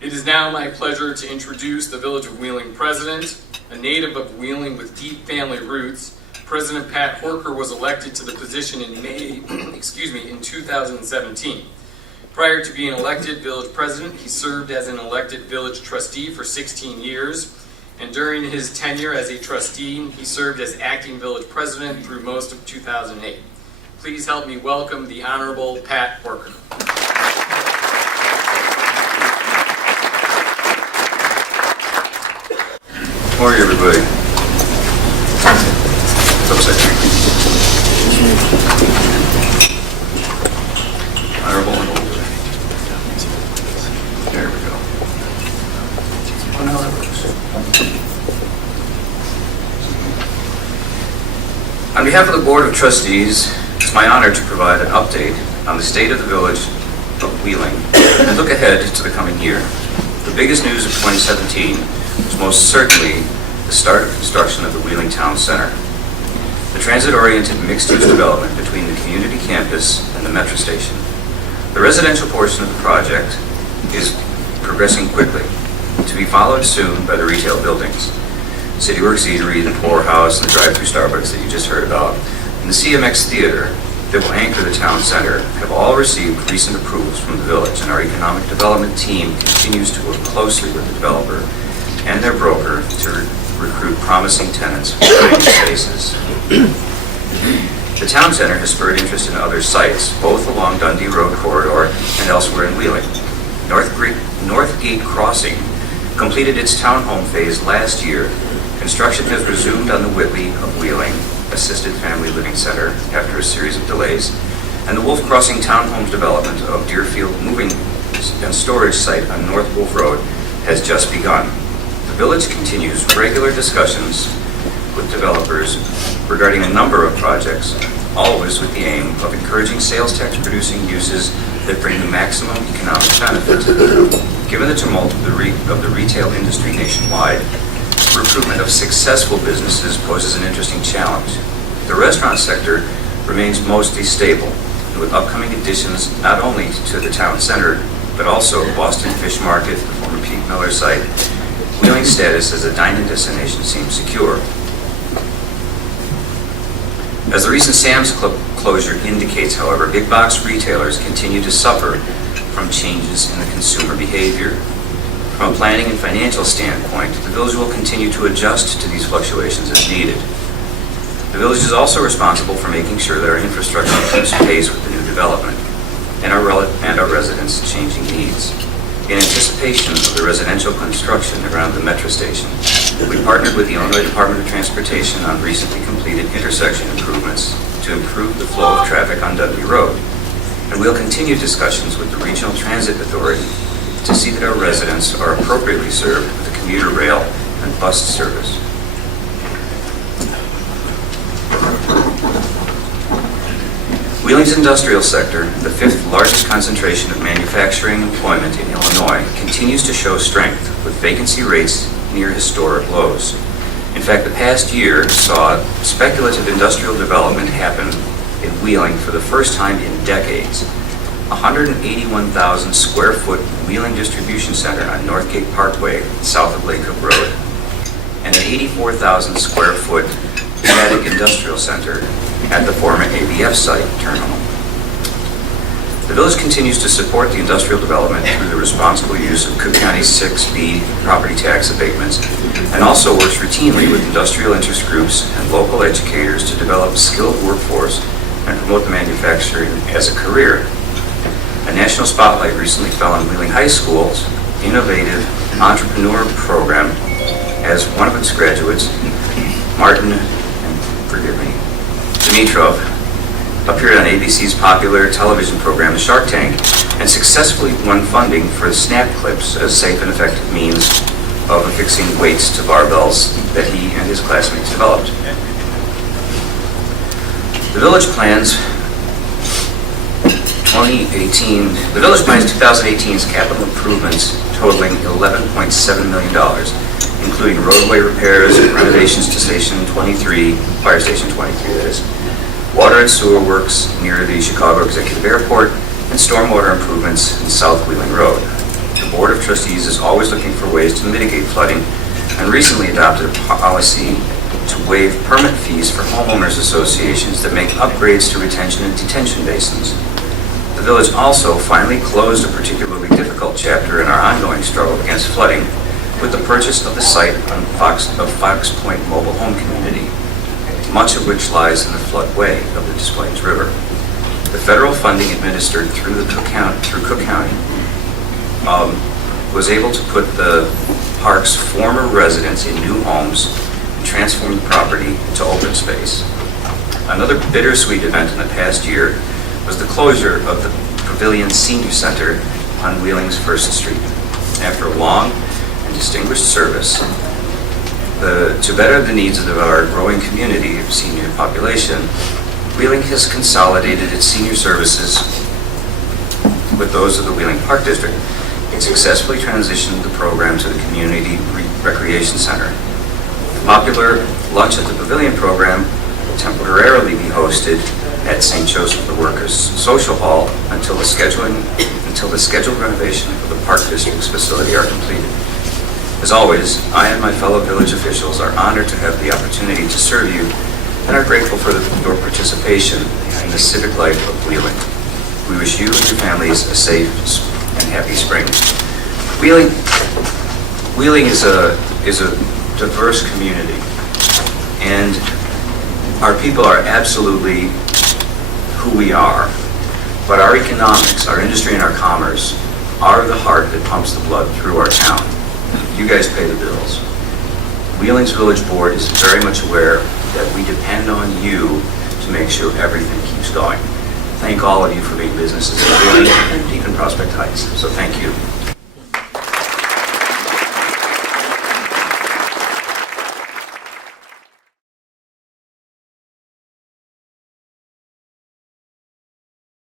It is now my pleasure to introduce the Village of Wheeling president, a native of Wheeling with deep family roots. President Pat Horcher was elected to the position in May, in 2017. Prior to being elected village president, he served as an elected village trustee for 16 years. And during his tenure as a trustee, he served as acting village president through most of 2008. Please help me welcome the Honorable Pat Horcher. Good morning, everybody. It's upside down. Honorable and older. There we go. Oh, no, that works. On behalf of the Board of Trustees, it's my honor to provide an update on the state of the Village of Wheeling and look ahead to the coming year. The biggest news of 2017 was most certainly the start of construction of the Wheeling Town Center. The transit-oriented mixed-use development between the community campus and the metro station. The residential portion of the project is progressing quickly, to be followed soon by the retail buildings. CityWorks Eatery, the Poorhouse, and the drive-thru Starbucks that you just heard about, and the CMX Theater that will anchor the town center have all received recent approvals from the village, and our economic development team continues to work closely with the developer and their broker to recruit promising tenants for vacant spaces. The town center has spurred interest in other sites, both along Dundee Road corridor and elsewhere in Wheeling. Northgate Crossing completed its townhome phase last year. Construction has resumed on the Whitley of Wheeling Assisted Family Living Center after a series of delays, and the Wolf Crossing Townhomes development of Deerfield Moving and Storage Site on North Wolf Road has just begun. The village continues regular discussions with developers regarding a number of projects, always with the aim of encouraging sales tax producing uses that bring the maximum economic benefit. Given the tumult of the retail industry nationwide, recruitment of successful businesses poses an interesting challenge. The restaurant sector remains mostly stable, and with upcoming additions not only to the town center, but also Boston Fish Market, the former Pete Miller site, Wheeling's status as a dining destination seems secure. As the recent Sam's Club closure indicates, however, big box retailers continue to suffer from changes in the consumer behavior. From a planning and financial standpoint, the village will continue to adjust to these fluctuations as needed. The village is also responsible for making sure that our infrastructure keeps pace with the new development and our residents' changing needs. In anticipation of the residential construction around the metro station, we partnered with the Illinois Department of Transportation on recently completed intersection improvements to improve the flow of traffic on Dudley Road. And we'll continue discussions with the Regional Transit Authority to see that our residents are appropriately served with the commuter rail and bus service. Wheeling's industrial sector, the fifth largest concentration of manufacturing employment in Illinois, continues to show strength with vacancy rates near historic lows. In fact, the past year saw speculative industrial development happen in Wheeling for the first time in decades. 181,000 square foot Wheeling Distribution Center on Northgate Parkway, south of Lake Hook Road, and an 84,000 square foot static industrial center at the former ABF site terminal. The village continues to support the industrial development through the responsible use of Cook County's 6B property tax abatements, and also works routinely with industrial interest groups and local educators to develop skilled workforce and promote the manufacturing as a career. A national spotlight recently fell on Wheeling High School's innovative entrepreneur program as one of its graduates, Martin, Dimitrov, appeared on ABC's popular television program, Shark Tank, and successfully won funding for snap clips as safe and effective means of affixing weights to barbells that he and his classmates developed. The village plans 2018's capital improvements totaling $11.7 million, including roadway repairs and renovations to Station 23, Fire Station 23 that is, water and sewer works near the Chicago Executive Airport, and stormwater improvements in South Wheeling Road. The Board of Trustees is always looking for ways to mitigate flooding and recently adopted a policy to waive permit fees for homeowners associations that make upgrades to retention and detention basins. The village also finally closed a particularly difficult chapter in our ongoing struggle against flooding with the purchase of the site of Fox Point Mobile Home Community, much of which lies in the floodway of the Des Plaines River. The federal funding administered through Cook County was able to put the park's former residents in new homes and transform the property into open space. Another bittersweet event in the past year was the closure of the Pavilion Senior Center on Wheeling's First Street. After a long and distinguished service, to better the needs of our growing community of senior population, Wheeling has consolidated its senior services with those of the Wheeling Park District. It successfully transitioned the program to the Community Recreation Center. The popular Lunch at the Pavilion program will temporarily be hosted at St. Joseph the Workers Social Hall until the scheduled renovation of the Park District's facility are completed. As always, I and my fellow village officials are honored to have the opportunity to serve you and are grateful for your participation in the civic life of Wheeling. We wish you and your families a safe and happy spring. Wheeling is a diverse community, and our people are absolutely who we are. But our economics, our industry, and our commerce are the heart that pumps the blood through our town. You guys pay the bills. Wheeling's Village Board is very much aware that we depend on you to make sure everything keeps going. Thank all of you for being businesses in Wheeling and deep in Prospect Heights. So thank you.